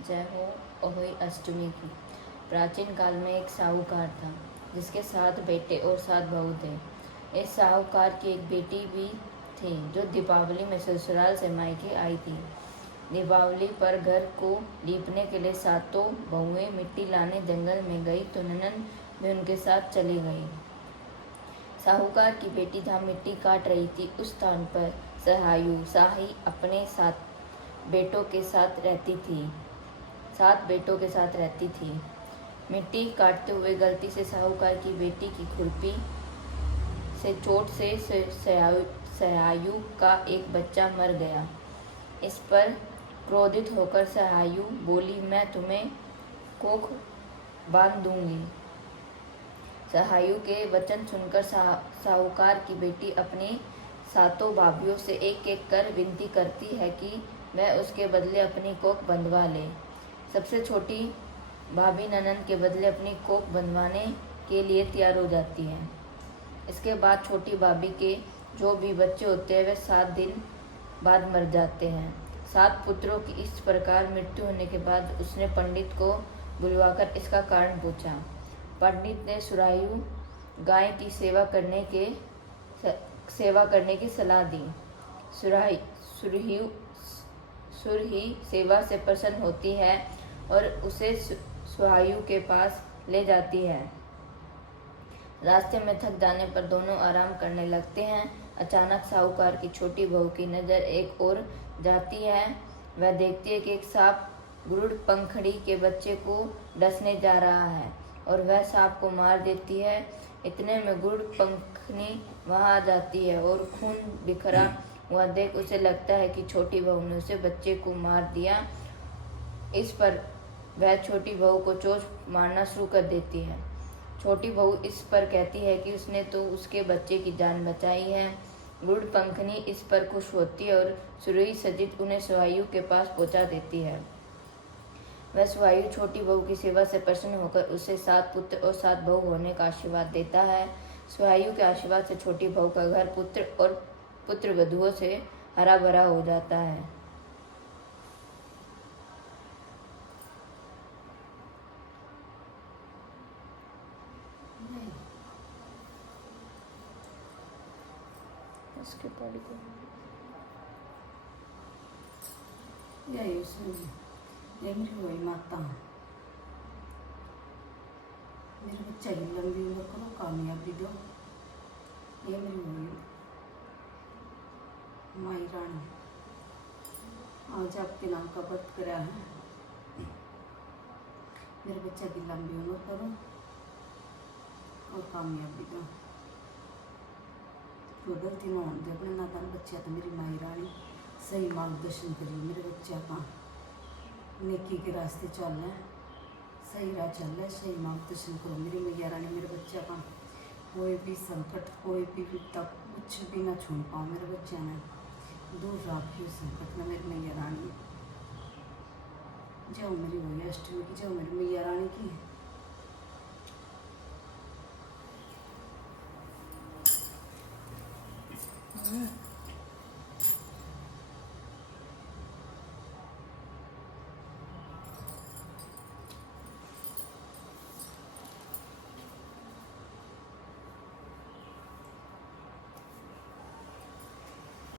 जय हो अहोई अष्टमी की। प्राचीन काल में एक साहूकार था जिसके 7 बेटे और 7 बहू थे। इस साहूकार की एक बेटी भी थी जो दीपावली में ससुराल से मायके आई थी। दीपावली पर घर को लीपने के लिए सातों बहुएं मिट्टी लाने जंगल में गई तो ननद भी उनके साथ चली गई। साहूकार की बेटी जहाँ मिट्टी काट रही थी उस स्थान पर शाही अपने 7 बेटों के साथ रहती थी। मिट्टी काटते हुए गलती से साहूकार की बेटी की खुरपी से चोट से सहायु का एक बच्चा मर गया। इस पर क्रोधित होकर सहायु बोली, मैं तुम्हें कोख बांध दूंगी। सहायु के वचन सुनकर साहूकार की बेटी अपनी 7 भाभियों से एक एक कर विनती करती है कि वह उसके बदले अपनी कोख बंधवा ले। सबसे छोटी भाभी ननद के बदले अपनी कोख बंधवाने के लिए तैयार हो जाती है। इसके बाद छोटी भाभी के जो भी बच्चे होते हैं वे 7 दिन बाद मर जाते हैं। 7 पुत्रों की इस प्रकार मृत्यु होने के बाद उसने पंडित को बुलवाकर इसका कारण पूछा। पंडित ने सुरायु गाय की सेवा करने की सलाह दी। सुरही सेवा से प्रसन्न होती है और उसे सुहायु के पास ले जाती है। रास्ते में थक जाने पर दोनों आराम करने लगते हैं। अचानक साहूकार की छोटी बहू की नज़र एक ओर जाती है। वह देखती है कि एक सांप गरुड़ पंखड़ी के बच्चे को डसने जा रहा है और वह सांप को मार देती है। इतने में गरुड़ पंखनी वहां आ जाती है और खून बिखरा हुआ देख उसे लगता है कि छोटी बहू ने उसे बच्चे को मार दिया। इस पर वह छोटी बहू को चोट मारना शुरू कर देती है। छोटी बहू इस पर कहती है कि उसने तो उसके बच्चे की जान बचाई है। गरुड़ पंखनी इस पर खुश होती है और सुरही सजित उन्हें सुहायु के पास पहुंचा देती है। वह सुहायु छोटी बहू की सेवा से प्रसन्न होकर उसे 7 पुत्र और 7 बहू होने का आशीर्वाद देता है। सुहायु के आशीर्वाद से छोटी बहू का घर पुत्र और पुत्र वधुओं से हरा भरा हो जाता है। इसके पढ़ को ये मेरी हुई माता, मेरे बच्चे की लंबी उम्र करो, कामयाबी दो। ये मेरी हुई माई रानी, आज आपके नाम का व्रत करा है। मेरे बच्चे की लंबी उम्र करो और कामयाबी दो। जो गलती में होने अपने नादान बच्चा तो मेरी माई रानी सही मार्गदर्शन करिए। मेरे बच्चा का नेकी के रास्ते चल रहे, सही राह चल रहा है, सही मार्गदर्शन करो मेरी मैया रानी। मेरे बच्चा का कोई भी संकट, कोई भी विपदा कुछ भी ना छू पाओ। मेरे बच्चे ने दूर रखियो संकट में मेरी मैया रानी। जाओ मेरी हुई अष्टमी की, जाओ मेरी मैया रानी की।